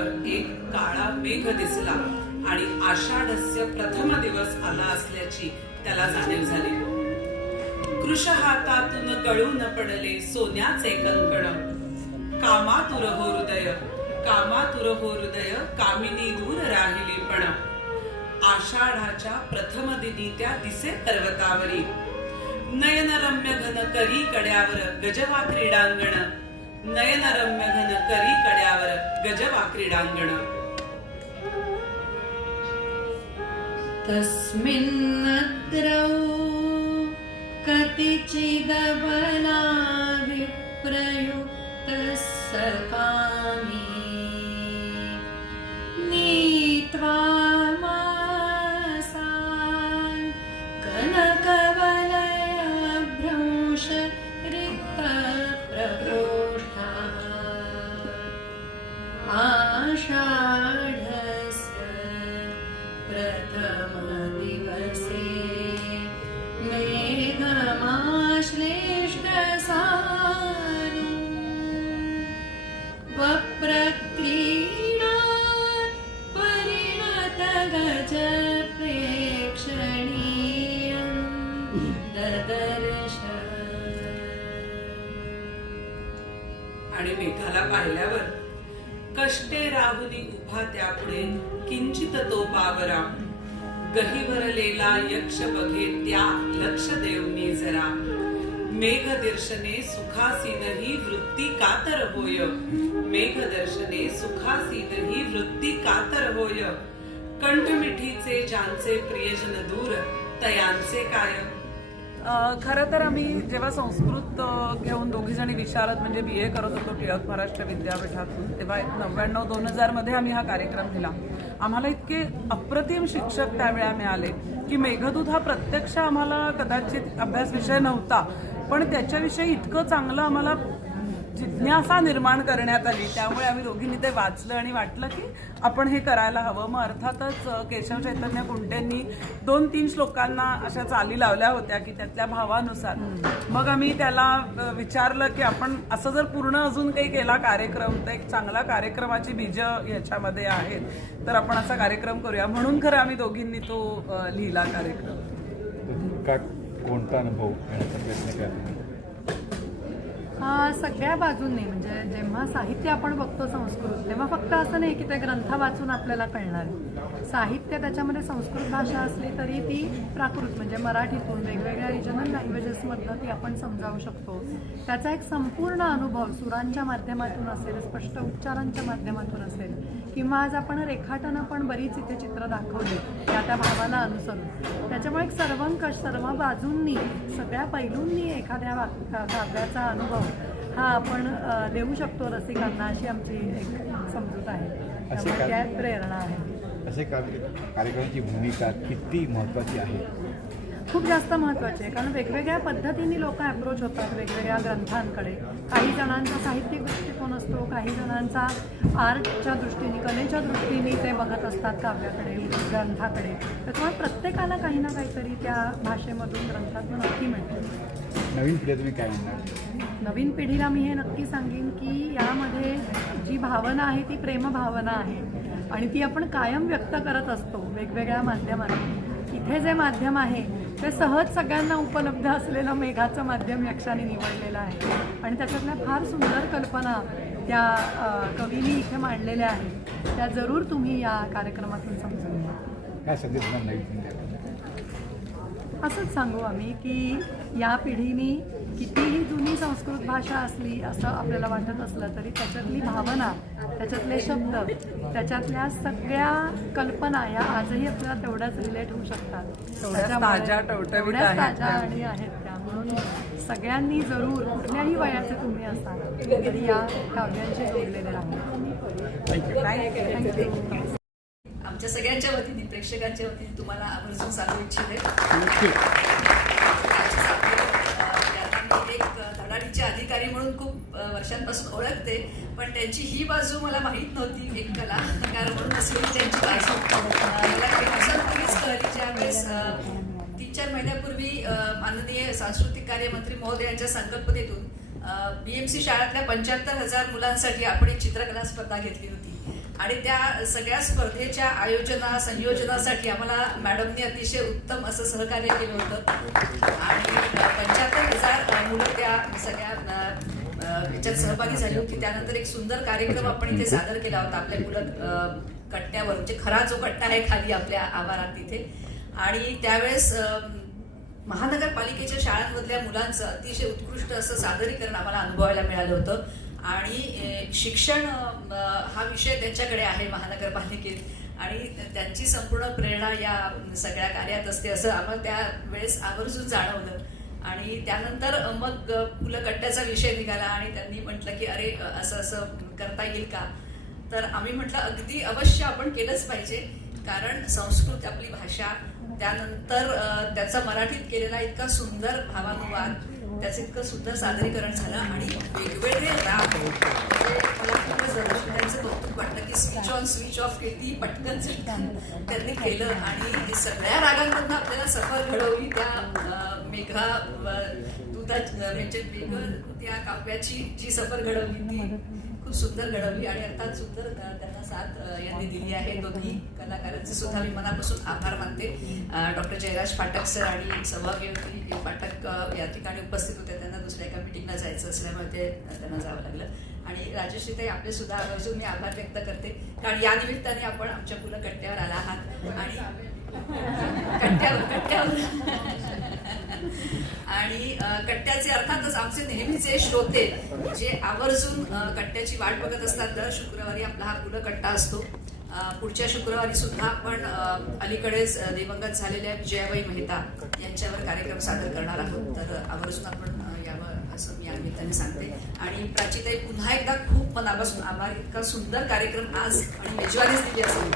आकाशावर एक काळा मेघ दिसला आणि आषाढस्य प्रथम दिवस आला असल्याची त्याला जाणीव झाली. कृश हातातून गळून पडले सोन्याचे कंकण. कामातुर हो हृदय, कामातुर हो हृदय, कामिनी दूर राहिली पण. आषाढाच्या प्रथम दिनी त्या दिसे पर्वतावरी. नयनरम्य घन करी कड्यावर गजवा क्रीडांगण. नयनरम्य घन करी कड्यावर गजवा क्रीडांगण. तस्मिन्नद्रौ कतिचिदबला विप्रयुक्तः सकामी. नीत्वा मासान् कनकवलयभ्रंश रिक्तप्रकोष्ठः. आषाढस्य प्रथमदिवसे मेघमाश्लेष्टसानु. वप्रक्रीडा परिणतगजप्रेक्षणीयं ददर्श. आणि मेघाला पाहिल्यावर कष्टे राहुनी उभा त्यापुढे किंचित तो पावरा. गहिवरलेला यक्ष बघे त्या लक्ष देऊनी जरा. मेघ दर्शने सुखासीनही वृत्ती कातर होय. मेघ दर्शने सुखासीनही वृत्ती कातर होय. कंठमिठीचे ज्यांचे प्रियजन दूर तयांचे काय. खरं तर आम्ही जेव्हा संस्कृत घेऊन दोघी जणी विशारद म्हणजे BA करत होतो टिळक महाराष्ट्र विद्यापीठातून, तेव्हा 99-2000 मध्ये आम्ही हा कार्यक्रम दिला. आम्हाला इतके अप्रतिम शिक्षक त्यावेळा मिळाले की मेघदूत हा प्रत्यक्ष आम्हाला कदाचित अभ्यास विषय नव्हता, पण त्याच्याविषयी इतकं चांगलं आम्हाला जिज्ञासा निर्माण करण्यात आली. त्यामुळे आम्ही दोघींनी ते वाचलं आणि वाटलं की आपण हे करायला हवं. मग अर्थातच केशव चैतन्य कुंटेंनी 2-3 श्लोकांना अशा चाली लावल्या होत्या की त्यातल्या भावानुसार मग आम्ही त्याला विचारलं की आपण असं जर पूर्ण अजून काही केला कार्यक्रम तर एक चांगला कार्यक्रमाची बीज ह्याच्यामध्ये आहेत, तर आपण असा कार्यक्रम करूया. म्हणून खरं आम्ही दोघींनी तो लिहिला कार्यक्रम. कोणता अनुभव घेण्याचा प्रयत्न केला? सगळ्या बाजूंनी म्हणजे जेव्हा साहित्य आपण बघतो संस्कृत, तेव्हा फक्त असं नाही की ते ग्रंथ वाचून आपल्याला कळणार आहे. साहित्य त्याच्यामध्ये संस्कृत भाषा असली तरी ती प्राकृत म्हणजे मराठीतून वेगवेगळ्या रिजनल लँग्वेजेसमधनं ती आपण समजावू शकतो. त्याचा एक संपूर्ण अनुभव सुरांच्या माध्यमातून असेल, स्पष्ट उच्चारांच्या माध्यमातून असेल, किंवा आज आपण रेखाटनं पण बरीच इथे चित्र दाखवली त्या भावाला अनुसरून. त्याच्यामुळे एक सर्वंकष सर्व बाजूंनी सगळ्या पैलूंनी एखाद्या काव्याचा अनुभव हा आपण देऊ शकतो रसिकांना, अशी आमची एक समजूत आहे. त्यामुळे त्यात प्रेरणा आहे. असे कार्यक्रमाची भूमिका किती महत्त्वाची आहे? खूप जास्त महत्त्वाची आहे, कारण वेगवेगळ्या पद्धतीने लोक अप्रोच होतात वेगवेगळ्या ग्रंथांकडे. काही जणांचा साहित्यिक दृष्टिकोन असतो, काही जणांचा आर्टच्या दृष्टीने, कलेच्या दृष्टीने ते बघत असतात काव्याकडे, ग्रंथाकडे. त्याच्यामुळे प्रत्येकाला काही ना काहीतरी त्या भाषेमधून ग्रंथातून नक्की मिळतं. नवीन पिढी तुम्ही काय म्हणणार? नवीन पिढीला मी हे नक्की सांगेन की यामध्ये जी भावना आहे ती प्रेमभावना आहे आणि ती आपण कायम व्यक्त करत असतो वेगवेगळ्या माध्यमातून. इथे जे माध्यम आहे ते सहज सगळ्यांना उपलब्ध असलेलं मेघाचं माध्यम यक्षाने निवडलेलं आहे आणि त्याच्यातल्या फार सुंदर कल्पना त्या कवींनी इथे मांडलेल्या आहेत. त्या जरूर तुम्ही या कार्यक्रमातून समजून घ्या. काय संदेश तुम्हाला नवीन? असंच सांगू आम्ही की या पिढीनी कितीही जुनी संस्कृत भाषा असली असं आपल्याला वाटत असलं तरी त्याच्यातली भावना, त्याच्यातले शब्द, त्याच्यातल्या सगळ्या कल्पना या आजही आपल्याला तेवढ्याच रिलेट होऊ शकतात. तेवढ्याच ताज्या आणि आहेत त्या. म्हणून सगळ्यांनी जरूर कुठल्याही वयाचे तुम्ही असाल तरी या काव्यांशी जोडलेले राहा. थँक्यू. आमच्या सगळ्यांच्या वतीने, प्रेक्षकांच्या वतीने तुम्हाला आवर्जून सांगू इच्छिते. एक धडाडीचे अधिकारी म्हणून खूप वर्षांपासून ओळखते, पण त्यांची ही बाजू मला माहीत नव्हती, एक कलाकार म्हणून असलेली त्यांची बाजू मला काही दिवसांपूर्वीच कळली, ज्यावेळेस 3-4 महिन्यापूर्वी माननीय सांस्कृतिक कार्यमंत्री महोदयांच्या संकल्पनेतून BMC शाळेतल्या 75,000 मुलांसाठी आपण एक चित्रकला स्पर्धा घेतली होती आणि त्या सगळ्या स्पर्धेच्या संयोजनासाठी आम्हाला मॅडमनी अतिशय उत्तम असं सहकार्य केलं होतं आणि 75,000 मुलं त्या सगळ्या याच्यात सहभागी झाली होती. त्यानंतर एक सुंदर कार्यक्रम आपण इथे सादर केला होता आपल्या मुलं कट्ट्यावर, म्हणजे खरा जो कट्टा आहे खाली आपल्या आवारात तिथे. आणि त्यावेळेस महानगरपालिकेच्या शाळांमधल्या मुलांचं अतिशय उत्कृष्ट असं सादरीकरण आम्हाला अनुभवायला मिळालं होतं. आणि शिक्षण हा विषय त्यांच्याकडे आहे महानगरपालिकेत आणि त्यांची संपूर्ण प्रेरणा या सगळ्या कार्यात असते असं आम्हाला त्यावेळेस आवर्जून जाणवलं. आणि त्यानंतर मग मुलं कट्ट्याचा विषय निघाला आणि त्यांनी म्हटलं की अरे असं करता येईल का. तर आम्ही म्हटलं अगदी अवश्य आपण केलंच पाहिजे, कारण संस्कृत आपली भाषा, त्यानंतर त्याचा मराठीत केलेला इतका सुंदर भावानुवाद, त्याचं इतकं सुंदर सादरीकरण झालं आणि वेगवेगळे राग म्हणजे मला खूपच त्यांचं कौतुक वाटलं की स्विच ऑन स्विच ऑफ किती पटकन झटकन त्यांनी केलं. आणि सगळ्या रागांमधनं आपल्याला सफर घडवली त्या मेघा त्या काव्याची जी सफर घडवली ती खूप सुंदर घडवली आणि अर्थात सुंदर त्यांना साथ यांनी दिली आहे. दोन्ही कलाकारांचे सुद्धा मी मनापासून आभार मानते. डॉक्टर जयराज फाटक सर आणि सौभाग्यवती फाटक या ठिकाणी उपस्थित होते. त्यांना दुसऱ्या एका मिटिंगला जायचं असल्यामुळे त्यांना जावं लागलं. आणि राजश्रीताई आपले सुद्धा आवर्जून मी आभार व्यक्त करते, कारण या निमित्ताने आपण आमच्या मुलं कट्ट्यावर आला आहात आणि कट्ट्यावर आणि कट्ट्याचे अर्थातच आमचे नेहमीचे श्रोते जे आवर्जून कट्ट्याची वाट बघत असतात. दर शुक्रवारी आपला हा मुलं कट्टा असतो. पुढच्या शुक्रवारी सुद्धा आपण अलीकडेच दिवंगत झालेल्या विजयाबाई मेहता यांच्यावर कार्यक्रम सादर करणार आहोत. तर आवर्जून आपण यावं असं मी या निमित्ताने सांगते. आणि प्राचीताई पुन्हा एकदा खूप मनापासून आभार. इतका सुंदर कार्यक्रम आज आणि मेजवानीच दिली असेल.